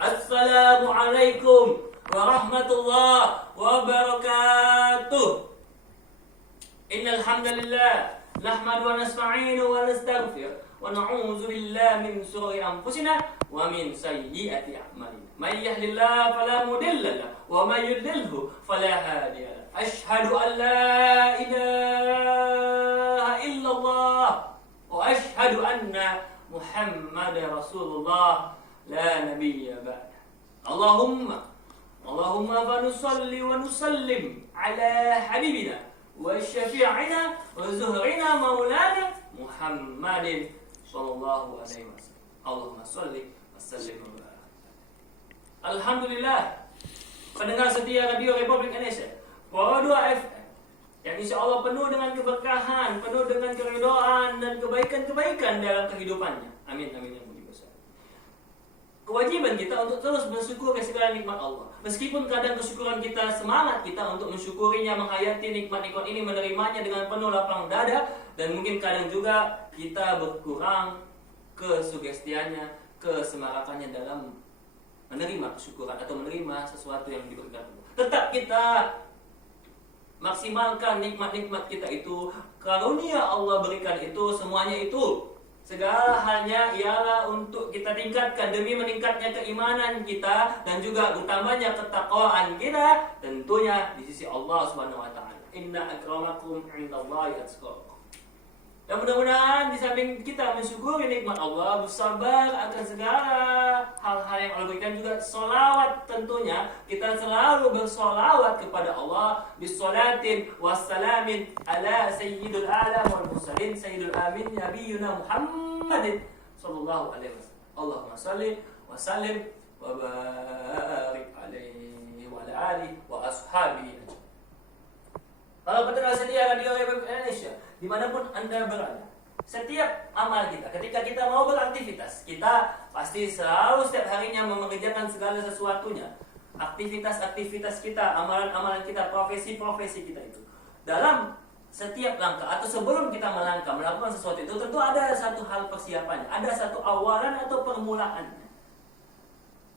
Assalamualaikum warahmatullahi wabarakatuh. Innal hamdalillah nahmadu wa nasta'inu wa nastaghfir wa na'udzu billahi min shururi anfusina wa min sayyiati a'malina. May yahdihillahu fala mudilla lahu wa may yudlilhu fala hadiya lahu. Asyhadu an la ilaha illallah wa asyhadu anna Muhammadar Rasulullah la nabiyya ba'da. Allahumma fa nusalli wa nusallim ala habibina wa syafi'ina wa zuhrina maulana Muhammadin sallallahu alaihi wasallam. Allahumma salli wa sallim wa barik. Alhamdulillah, pendengar setia Radio Republik Indonesia Pro 2 FM yang insya Allah penuh dengan keberkahan, penuh dengan keridhaan dan kebaikan-kebaikan dalam kehidupannya. Amin amin ya mulia besar. Kewajiban kita untuk terus bersyukur ke segala nikmat Allah. Meskipun kadang kesyukuran kita, semangat kita untuk mensyukurinya, menghayati nikmat-nikmat ini, menerimanya dengan penuh lapang dada, dan mungkin kadang juga kita berkurang kesugestiannya, kesemarakannya dalam menerima kesyukuran atau menerima sesuatu yang diberikan Allah. Tetap kita maksimalkan nikmat-nikmat kita itu, karunia Allah berikan itu, semuanya itu. Segala halnya ialah untuk kita tingkatkan demi meningkatnya keimanan kita dan juga bertambahnya ketakwaan kita tentunya di sisi Allah Subhanahu wa taala. Inna akramakum 'indallahi atqakum. Dan mudah-mudahan di samping kita mensyukuri nikmat Allah, bersabar akan segala hal-hal yang Allah berikan, juga sholawat tentunya. Kita selalu bersolawat kepada Allah bisolatin wassalamin ala sayyidul alam wal mursalin sayyidul amin nabiyuna Muhammadin sallallahu alaihi wasallam. Allahumma salli wa sallim wa barik alaihi wa ala alihi wa ashabihi. Kalau pendengar setia Radio Republik Indonesia, dimanapun Anda berada, setiap amal kita, ketika kita mau beraktivitas, kita pasti selalu setiap harinya mengerjakan segala sesuatunya. Aktivitas-aktivitas kita, amalan-amalan kita, profesi-profesi kita itu. Dalam setiap langkah atau sebelum kita melangkah melakukan sesuatu itu, tentu ada satu hal persiapannya, ada satu awalan atau permulaannya.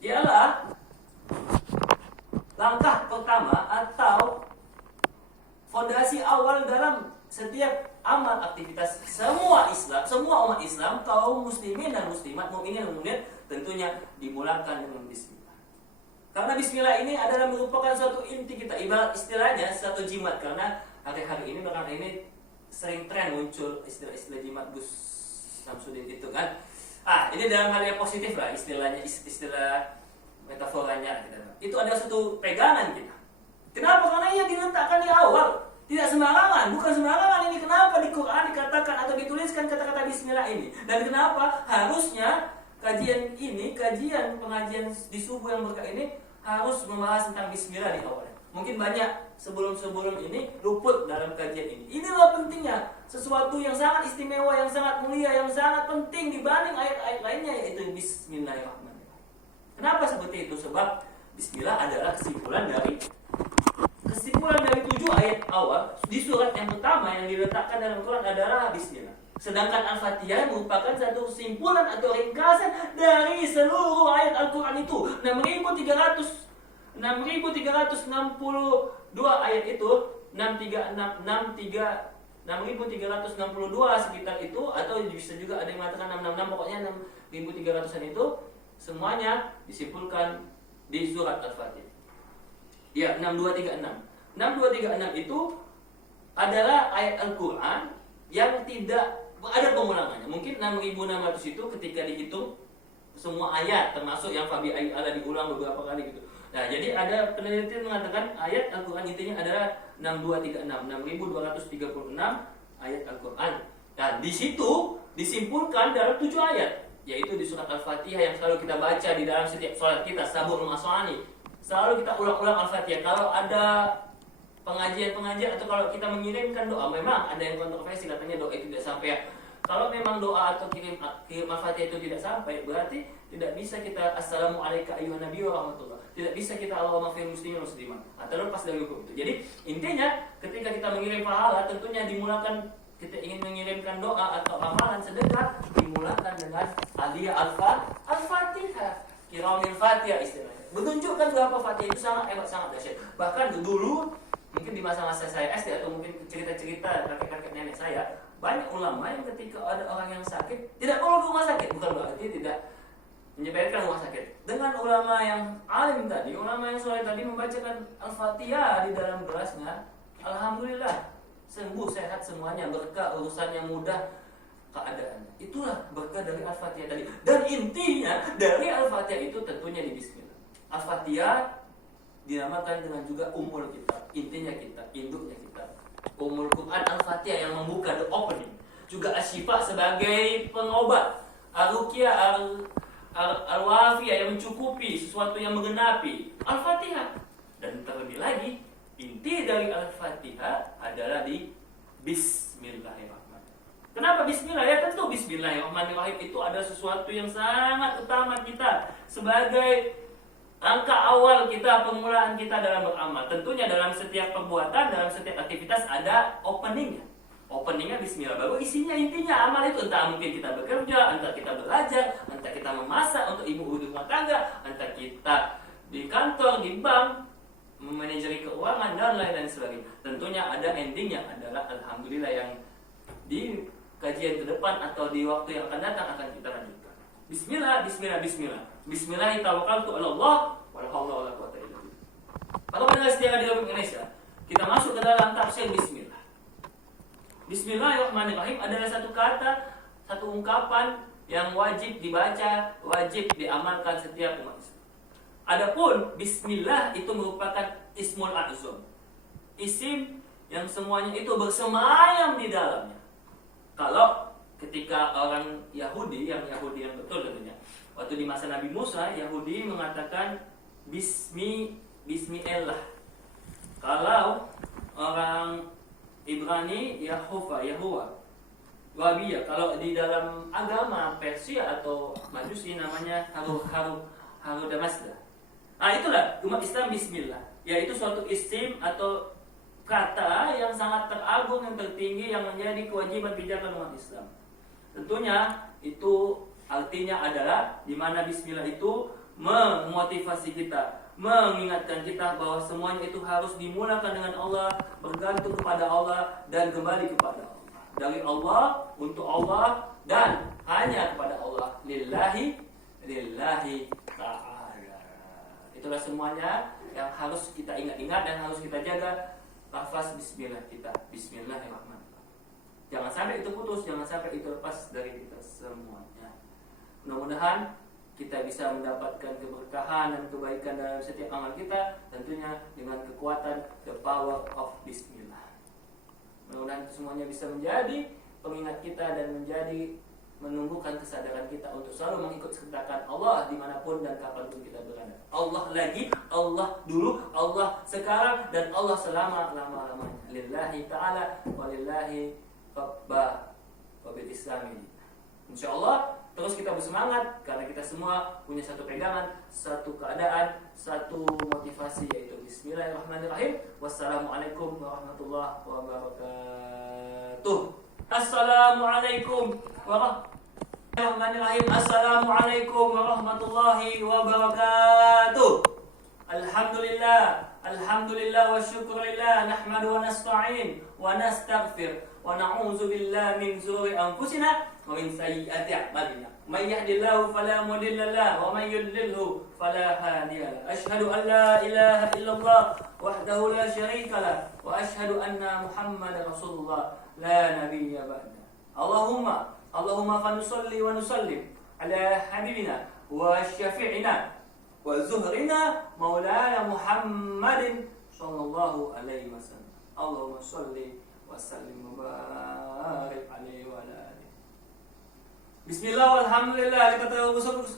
Ialah langkah pertama atau fondasi awal dalam setiap amal aktivitas semua Islam, semua umat Islam, kaum muslimin dan muslimat, mukminin dan mukminat, tentunya dimulakan dengan bismillah. Karena bismillah ini adalah merupakan suatu inti kita, ibarat istilahnya satu jimat. Karena hari-hari ini, belakangan ini sering tren muncul istilah-istilah jimat Gus Samsudin itu kan. Ini dalam hal yang positif lah istilahnya, istilah metaforanya gitu. Itu ada satu pegangan kita. Kenapa? Karena ia diletakkan di awal. Tidak sembarangan, bukan sembarangan ini. Kenapa di Quran dikatakan atau dituliskan kata-kata bismillah ini? Dan kenapa harusnya kajian ini, pengajian di subuh yang berkah ini harus membahas tentang bismillah di awal. Mungkin banyak sebelum ini luput dalam kajian ini. Inilah pentingnya, sesuatu yang sangat istimewa, yang sangat mulia, yang sangat penting dibanding ayat-ayat lainnya, yaitu bismillahirrahmanirrahim. Kenapa seperti itu? Sebab bismillah adalah kesimpulan dari 7 ayat awal di surat yang pertama yang diletakkan dalam Quran adalah bismillah. Sedangkan Al-Fatihah merupakan satu kesimpulan atau ringkasan dari seluruh ayat Al-Quran itu. 6.362 ayat itu, 6.362 sekitar itu, atau bisa juga ada yang mengatakan 666, pokoknya 6.300-an itu semuanya disimpulkan di surat Al-Fatihah. Ya, 6236. 6236 itu adalah ayat Al-Quran yang tidak ada pengulangannya. Mungkin 6.600 itu ketika dihitung semua ayat, termasuk yang Fabi Ala diulang beberapa kali gitu. Nah, jadi ada penelitian mengatakan ayat Al-Quran intinya adalah 6236, 6.236 ayat Al-Quran. Dan di situ disimpulkan dalam 7 ayat, yaitu di surat Al-Fatihah yang selalu kita baca di dalam setiap sholat kita, sabun masani. Selalu kita ulang-ulang Al-Fatihah. Kalau ada pengajian atau kalau kita mengirimkan doa, memang ada yang kontroversi katanya doa itu tidak sampai ya. Kalau memang doa atau kirim Al-Fatihah itu tidak sampai, berarti tidak bisa kita Assalamualaikum ayyuhan nabi wa rahmatullah. Tidak bisa kita Allahumma fil muslimin wa muslimat. Atau lepas dari hukum itu. Jadi intinya ketika kita mengirim pahala, tentunya dimulakan, kita ingin mengirimkan doa atau amalan sedekah, dimulakan dengan aliyah Al-Fatihah. iramil Fatihah istilahnya. Menunjukkan bahwa Fatihah itu sangat hebat, sangat dahsyat. Bahkan dulu mungkin di masa-masa saya SD atau mungkin cerita-cerita kakek-kakek nenek saya, banyak ulama yang ketika ada orang yang sakit tidak perlu ke rumah sakit, bukan berarti tidak menyepelekan rumah sakit. Dengan ulama yang alim tadi, ulama yang soleh tadi membacakan Al-Fatihah di dalam gelasnya, alhamdulillah sembuh sehat semuanya, berkah urusannya mudah keadaannya. Itulah berkah dari Al-Fatihah tadi. Dan intinya dari Al-Fatihah itu tentunya di bismillah. Al-Fatihah dinamakan dengan juga umul kita, intinya kita, induknya kita. Umul Quran Al-Fatihah yang membuka, the opening. Juga Asy-Syifa sebagai pengobat, Ar-Ruqyah, Al-Wafiyah yang mencukupi, sesuatu yang menggenapi, Al-Fatihah. Dan terlebih lagi, inti dari Al-Fatihah adalah di Bismillahirrahmanirrahim. Kenapa Bismillah? Ya tentu Bismillahirrahmanirrahim itu adalah sesuatu yang sangat utama kita sebagai langkah awal kita, permulaan kita dalam beramal. Tentunya dalam setiap perbuatan, dalam setiap aktivitas ada openingnya. Openingnya Bismillah, baru isinya intinya amal itu. Entah mungkin kita bekerja, entah kita belajar, entah kita memasak untuk ibu rumah tangga, entah kita di kantor, di bank, memanajeri keuangan dan lain-lain sebagainya. Tentunya ada endingnya adalah alhamdulillah yang di kajian ke depan atau di waktu yang akan datang akan kita lanjutkan. Bismillah, Bismillah, Bismillah. Bismillah tawakkaltu 'ala Allah wala haula wala quwwata illa billah. Para pendengar setia di Indonesia, kita masuk ke dalam tafsir Bismillah. Bismillahirrahmanirrahim adalah satu kata, satu ungkapan yang wajib dibaca, wajib diamalkan setiap umat Islam. Adapun Bismillah itu merupakan ismul a'zam, isim yang semuanya itu bersemayam di dalamnya. Kalau ketika orang Yahudi yang betul tentunya, waktu di masa Nabi Musa, Yahudi mengatakan Bismillah. Kalau orang Ibrani Yahuwa. Wabiyah. Kalau di dalam agama Persia atau Majusi namanya Haru Damasda. Itulah umat Islam Bismillah, yaitu suatu isim atau kata yang sangat teragung, yang tertinggi, yang menjadi kewajiban pijakan umat Islam. Tentunya itu artinya adalah di mana Bismillah itu memotivasi kita, mengingatkan kita bahwa semuanya itu harus dimulakan dengan Allah, bergantung kepada Allah dan kembali kepada Allah. Dari Allah, untuk Allah, dan hanya kepada Allah. Lillahi ta'ala. Itulah semuanya yang harus kita ingat-ingat dan harus kita jaga. Lafaz Bismillah kita, Bismillahirrahmanirrahim. Jangan sampai itu putus, jangan sampai itu lepas dari kita semuanya. Mudah-mudahan kita bisa mendapatkan keberkahan dan kebaikan dalam setiap amal kita, tentunya dengan kekuatan the power of Bismillah. Mudah-mudahan itu semuanya bisa menjadi pengingat kita dan menjadi menumbuhkan kesadaran kita untuk selalu mengikut sertakan Allah dimanapun dan kapanpun kita berada. Allah lagi, Allah dulu, Allah sekarang, dan Allah selama-lamanya. Lillahi ta'ala wa lillahi rabba wa bil islami. InsyaAllah terus kita bersemangat karena kita semua punya satu pegangan, satu keadaan, satu motivasi, yaitu Bismillahirrahmanirrahim. Wassalamualaikum warahmatullahi wabarakatuh. Assalamualaikum warahmatullahi wabarakatuh. Assalamualaikum warahmatullahi wabarakatuh. Alhamdulillah wa syukurillah, nahmadu wa nasta'in wa nastaghfir wa na'udzu billahi min shururi anfusina wa min sayyiati a'malina. May yahdihillahu fala mudilla lahu wa may yudlilhu fala hadiya lahu. Asyhadu an la ilaha illallah wahdahu la syarika lahu wa asyhadu anna Muhammadar Rasulullah la nabiyya ba'da. Allahumma fanusalli wa nusallim ala habibina wa syafi'ina wa zuhrina maulana Muhammadin sallallahu alaihi wasallam. Allahumma salli wa sallim wa barik alaihi wa ala alihi. Bismillah, alhamdulillah.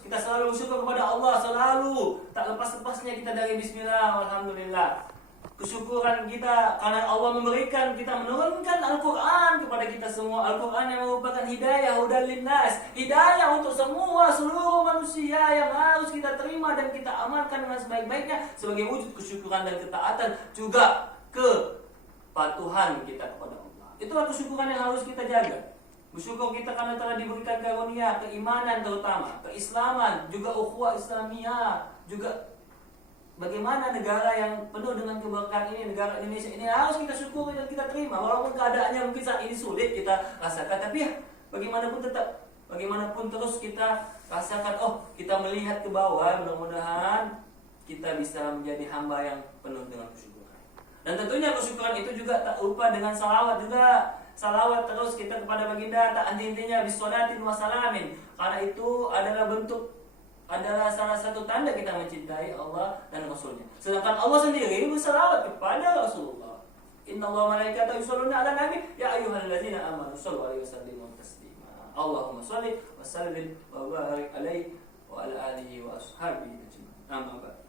Kita selalu bersyukur kepada Allah, selalu tak lepas-lepasnya kita dari Bismillah, alhamdulillah. Kesyukuran kita karena Allah memberikan, kita menurunkan Al-Quran kepada kita semua. Al-Quran yang merupakan hidayah, hudal linnas, hidayah untuk semua, seluruh manusia, yang harus kita terima dan kita amalkan dengan sebaik-baiknya sebagai wujud kesyukuran dan ketaatan, juga kepatuhan kita kepada Allah. Itulah kesyukuran yang harus kita jaga. Bersyukur kita karena telah diberikan karunia, keimanan terutama, keislaman, juga ukhuwah Islamiyah, juga bagaimana negara yang penuh dengan keberkahan ini, negara Indonesia ini harus kita syukuri dan kita terima. Walaupun keadaannya mungkin saat ini sulit kita rasakan, tapi ya bagaimanapun terus kita rasakan, kita melihat ke bawah, mudah-mudahan kita bisa menjadi hamba yang penuh dengan kesyukuran. Dan tentunya kesyukuran itu juga tak lupa dengan salawat juga. Salawat terus kita kepada baginda, tak henti-hentinya bisolatin wasalamin. Karena itu adalah salah satu tanda kita mencintai Allah dan Rasulnya. Sedangkan Allah sendiri bersalawat kepada Rasulullah. Inna Allah malaikatahu yusholluna ala nabi ya ayyuhalladzina amanu shollu alaihi wasallimu taslima. Allahumma sholli wa sallim wa barik alaihi wa ala alihi wa ashabihi ajma'in. Amma ba'd.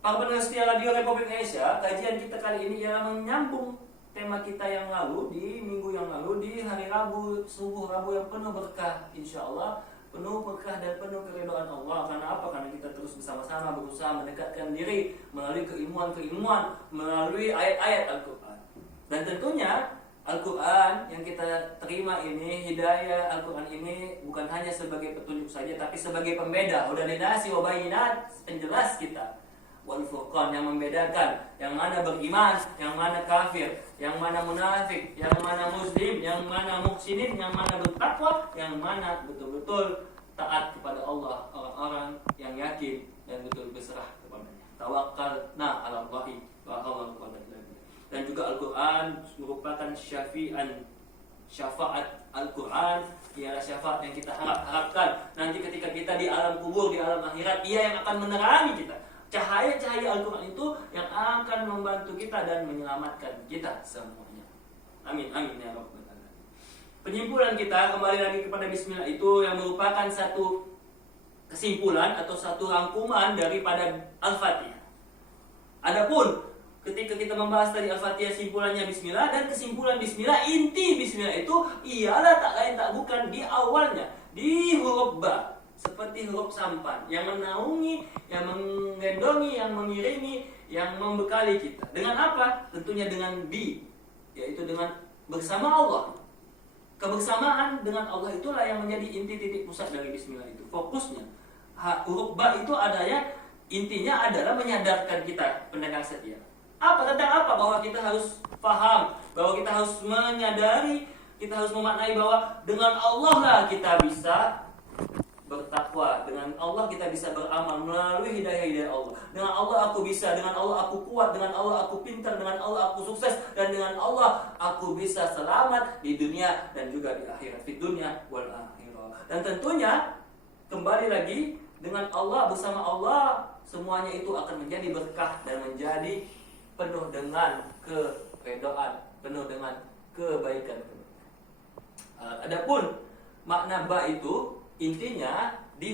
Para pendengar setia Radio Republik Indonesia, kajian kita kali ini ialah menyambung tema kita yang lalu, di minggu yang lalu, di hari Rabu, subuh Rabu yang penuh berkah, insya Allah penuh berkah dan penuh keridhaan Allah. Karena apa? Karena kita terus bersama-sama berusaha mendekatkan diri melalui keilmuan, melalui ayat-ayat Al-Quran. Dan tentunya Al-Quran yang kita terima ini, hidayah Al-Quran ini bukan hanya sebagai petunjuk saja, tapi sebagai pembeda, hudan linasi wa bayyinat, penjelas kita, wal furqan, yang membedakan yang mana beriman, yang mana kafir, yang mana munafik, yang mana muslim, yang mana muhsinin, yang mana bertakwa, yang mana betul-betul taat kepada Allah, orang-orang yang yakin dan betul berserah kepadanya. Tawakkalna 'ala Allahi wa hawla quwwata illa billah. Dan juga Al-Qur'an merupakan syafaat Al-Quran ialah syafaat yang kita harapkan nanti ketika kita di alam kubur, di alam akhirat. Ia yang akan menerangi kita. Cahaya-cahaya Al-Quran itu yang akan membantu kita dan menyelamatkan kita semuanya. Amin, amin ya Rabbal Alamin. Penyimpulan kita kembali lagi kepada Bismillah itu yang merupakan satu kesimpulan atau satu rangkuman daripada Al-Fatihah. Adapun ketika kita membahas tadi Al-Fatihah, simpulannya Bismillah, dan kesimpulan Bismillah, inti Bismillah itu ialah tak lain tak bukan di awalnya, di huruf ba, seperti huruf sampan yang menaungi, yang menggendongi, yang mengiringi, yang membekali kita. Dengan apa? Tentunya dengan bi, yaitu dengan bersama Allah. Kebersamaan dengan Allah itulah yang menjadi inti titik pusat dari Bismillah itu. Fokusnya huruf ba itu intinya adalah menyadarkan kita pendengar setia. Tentang apa? Bahwa kita harus paham, bahwa kita harus menyadari, kita harus memaknai bahwa dengan Allah lah kita bisa bertakwa, dengan Allah kita bisa beramal melalui hidayah Allah. Dengan Allah aku bisa, dengan Allah aku kuat, dengan Allah aku pintar, dengan Allah aku sukses, dan dengan Allah aku bisa selamat di dunia dan juga di akhirat, di dunia wal akhirah. Dan tentunya kembali lagi dengan Allah, bersama Allah semuanya itu akan menjadi berkah dan menjadi penuh dengan keredaan, penuh dengan kebaikan. Adapun makna ba itu intinya di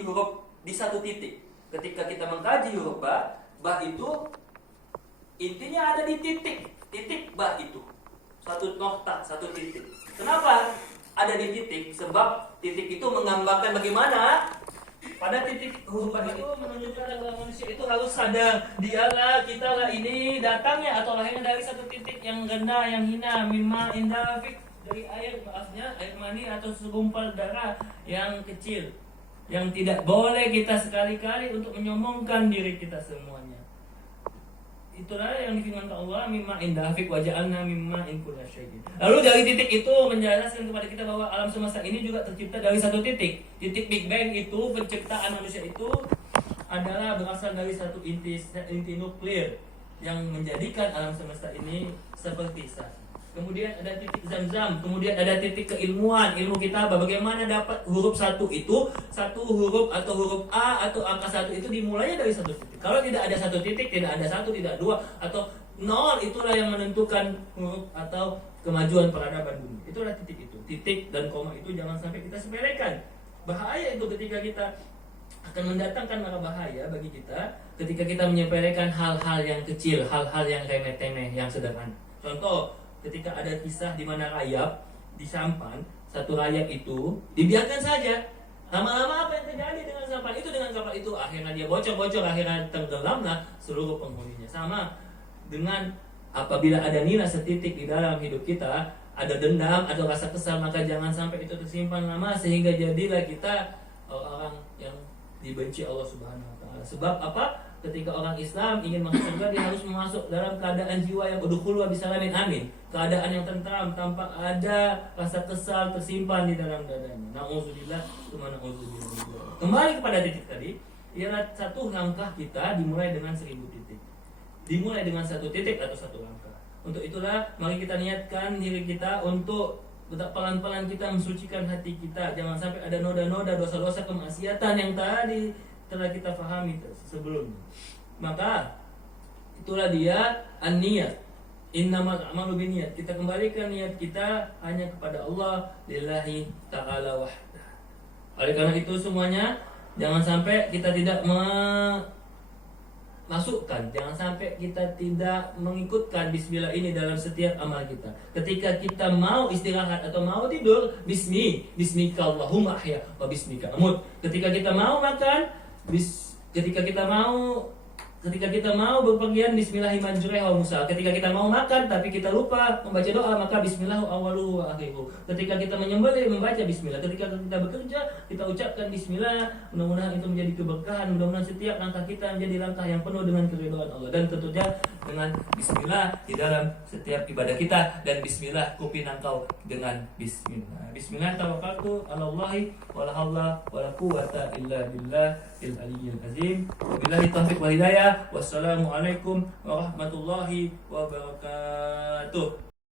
satu titik. Ketika kita mengkaji huruf ba itu intinya ada di titik ba itu. Satu nokta, satu titik. Kenapa ada di titik? Sebab titik itu menggambarkan bagaimana pada titik huruf ba itu menunjukkan bahwa manusia itu harus sadar dialah, kitalah ini datangnya atau lahirnya dari satu titik yang rendah, yang hina, mimma indafik, dari air mani atau segumpal darah yang kecil, yang tidak boleh kita sekali-kali untuk menyombongkan diri kita semuanya. Itulah yang difirmankan Allah, mimma indafik waja'alna mimma in kulla syai'in. Lalu dari titik itu menjelaskan kepada kita bahwa alam semesta ini juga tercipta dari satu titik. Titik Big Bang itu, penciptaan manusia itu adalah berasal dari satu inti nuklir yang menjadikan alam semesta ini seperti saat. Kemudian ada titik Zam-Zam, kemudian ada titik keilmuan, ilmu kitabah. Bagaimana dapat huruf satu itu, satu huruf atau huruf A atau angka satu itu dimulainya dari satu titik. Kalau tidak ada satu titik, tidak ada satu, tidak dua, atau nol, itulah yang menentukan huruf atau kemajuan peradaban bumi. Itulah titik itu. Titik dan koma itu jangan sampai kita sepelekan. Bahaya itu ketika kita akan mendatangkan mara bahaya bagi kita ketika kita menyepelekan hal-hal yang kecil, hal-hal yang remeh-temeh, yang sederhana. Contoh, ketika ada kisah di mana rayap di sampan, satu rayap itu dibiarkan saja. Lama-lama apa yang terjadi dengan sampan itu, dengan kapal itu? Akhirnya dia bocor-bocor, akhirnya tenggelamlah seluruh penghuninya. Sama dengan apabila ada nilai setitik di dalam hidup kita, ada dendam, ada rasa kesal, maka jangan sampai itu tersimpan lama sehingga jadilah kita orang yang dibenci Allah Subhanahu wa taala. Sebab apa? Ketika orang Islam ingin masuk surga, dia harus masuk dalam keadaan jiwa yang udkhulu bisalamin amin, keadaan yang tentram tanpa ada rasa kesal tersimpan di dalam dadanya. Nauzubillah, na'udzubillah. Kembali kepada titik tadi, ialah satu langkah kita dimulai dengan 1000 titik. Dimulai dengan 1 titik atau 1 langkah. Untuk itulah mari kita niatkan diri kita untuk pelan-pelan kita mensucikan hati kita. Jangan sampai ada noda-noda dosa-dosa kemaksiatan yang tadi telah kita fahami sebelumnya. Maka itulah dia an-niyat. Innamal a'malu binniyat. Kita kembalikan niat kita hanya kepada Allah lillahi ta'ala wahdah. Oleh karena itu semuanya jangan sampai kita tidak masukkan, jangan sampai kita tidak mengikutkan bismillah ini dalam setiap amal kita. Ketika kita mau istirahat atau mau tidur, bismika Allahumma ahya wa bismika amut. Ketika kita mau makan, ketika kita mau berpergian, bismillahirrahmanirrahim wa musa. Ketika kita mau makan tapi kita lupa membaca doa, maka bismillah awalu wa akhiru. Ketika kita menyembelih, membaca bismillah. Ketika kita bekerja, kita ucapkan bismillah. Mudah-mudahan itu menjadi keberkahan. Mudah-mudahan setiap langkah kita menjadi langkah yang penuh dengan keridhaan Allah. Dan tentunya dengan bismillah di dalam setiap ibadah kita. Dan bismillah kupinangkau dengan bismillah. Bismillah tawakkaltu 'ala Allahi wala haula wala quwwata illa billah al-aliyyil azim. Wabillahi taufiq wal hidayah. Wassalamualaikum warahmatullahi wabarakatuh.